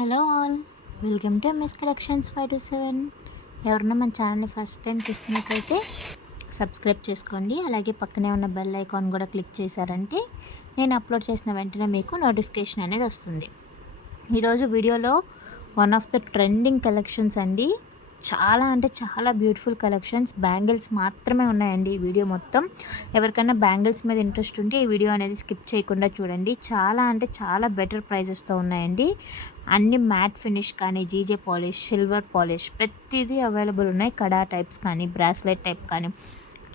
Hello all, welcome to MS collections 527. ఎవరన్నా మన ఛానల్ని ఫస్ట్ టైం చూస్తున్నట్లయితే సబ్స్క్రైబ్ చేసుకోండి. అలాగే పక్కనే ఉన్న బెల్ ఐకాన్ కూడా క్లిక్ చేశారంటే నేను అప్లోడ్ చేసిన వెంటనే మీకు నోటిఫికేషన్ అనేది వస్తుంది. ఈరోజు వీడియోలో one of the trending collections అండి. చాలా అంటే చాలా బ్యూటిఫుల్ కలెక్షన్స్. బ్యాంగిల్స్ మాత్రమే ఉన్నాయండి ఈ వీడియో మొత్తం. ఎవరికైనా బ్యాంగిల్స్ మీద ఇంట్రెస్ట్ ఉంటే ఈ వీడియో అనేది స్కిప్ చేయకుండా చూడండి. చాలా అంటే చాలా బెటర్ ప్రైజెస్తో ఉన్నాయండి. అన్ని మ్యాట్ ఫినిష్ కానీ, జీజే పాలిష్, సిల్వర్ పాలిష్ ప్రతిదీ అవైలబుల్ ఉన్నాయి. కడా టైప్స్ కానీ, బ్రాస్లెట్ టైప్ కానీ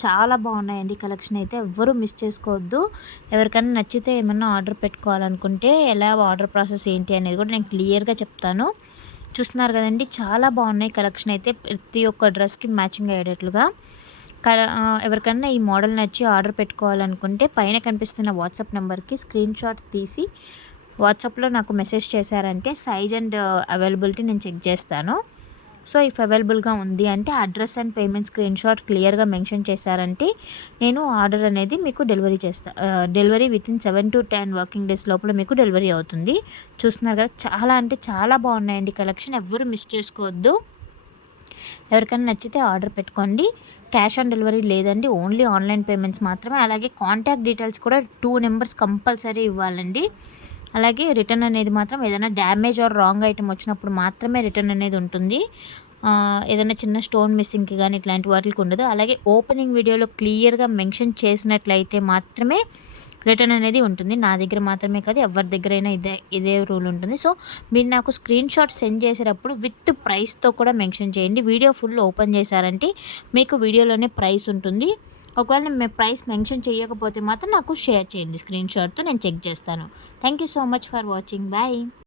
చాలా బాగున్నాయండి. కలెక్షన్ అయితే ఎవ్వరూ మిస్ చేసుకోవద్దు. ఎవరికైనా నచ్చితే ఏమన్నా ఆర్డర్ పెట్టుకోవాలనుకుంటే ఎలా ఆర్డర్ ప్రాసెస్ ఏంటి అనేది కూడా నేను క్లియర్గా చెప్తాను. చూస్తున్నారు కదండి, చాలా బాగున్నాయి కలెక్షన్ అయితే. ప్రతి ఒక్క డ్రెస్కి మ్యాచింగ్ అయ్యేటట్లుగా. ఎవరికైనా ఈ మోడల్ నచ్చి ఆర్డర్ పెట్టుకోవాలనుకుంటే పైన కనిపిస్తున్న వాట్సాప్ నెంబర్కి స్క్రీన్ షాట్ తీసి వాట్సాప్లో నాకు మెసేజ్ చేశారంటే సైజ్ అండ్ అవైలబిలిటీ నేను చెక్ చేస్తాను. సో ఇఫ్ అవైలబుల్గా ఉంది అంటే address and payment screen shot క్లియర్గా మెన్షన్ చేశారంటే నేను ఆర్డర్ అనేది మీకు డెలివరీ చేస్తాను. Delivery within 7 to 10 working days లోపల మీకు డెలివరీ అవుతుంది. చూస్తున్నారు కదా, చాలా అంటే చాలా బాగున్నాయండి కలెక్షన్. ఎవ్వరూ మిస్ చేసుకోవద్దు. ఎవరికైనా నచ్చితే ఆర్డర్ పెట్టుకోండి. క్యాష్ ఆన్ డెలివరీ లేదండి, ఓన్లీ ఆన్లైన్ పేమెంట్స్ మాత్రమే. అలాగే కాంటాక్ట్ డీటెయిల్స్ కూడా 2 నెంబర్స్ కంపల్సరీ ఇవ్వాలండి. అలాగే రిటర్న్ అనేది మాత్రం ఏదైనా డ్యామేజ్ ఆర్ రాంగ్ ఐటమ్ వచ్చినప్పుడు మాత్రమే రిటర్న్ అనేది ఉంటుంది. ఏదైనా చిన్న స్టోన్ మిస్సింగ్కి కానీ ఇట్లాంటి వాటికి ఉండదు. అలాగే ఓపెనింగ్ వీడియోలో క్లియర్గా మెన్షన్ చేసినట్లయితే మాత్రమే రిటర్న్ అనేది ఉంటుంది. నా దగ్గర మాత్రమే కాదు, ఎవరి దగ్గరైనా ఇదే రూల్ ఉంటుంది. సో మీరు నాకు స్క్రీన్ షాట్ సెండ్ చేసేటప్పుడు విత్ ప్రైస్తో కూడా మెన్షన్ చేయండి. వీడియో ఫుల్ ఓపెన్ చేశారంటే మీకు వీడియోలోనే ప్రైస్ ఉంటుంది. ఒకవేళ మేము ప్రైస్ మెన్షన్ చేయకపోతే మాత్రం నాకు షేర్ చేయండి స్క్రీన్ షాట్తో, నేను చెక్ చేస్తాను. Thank you so much for watching. Bye.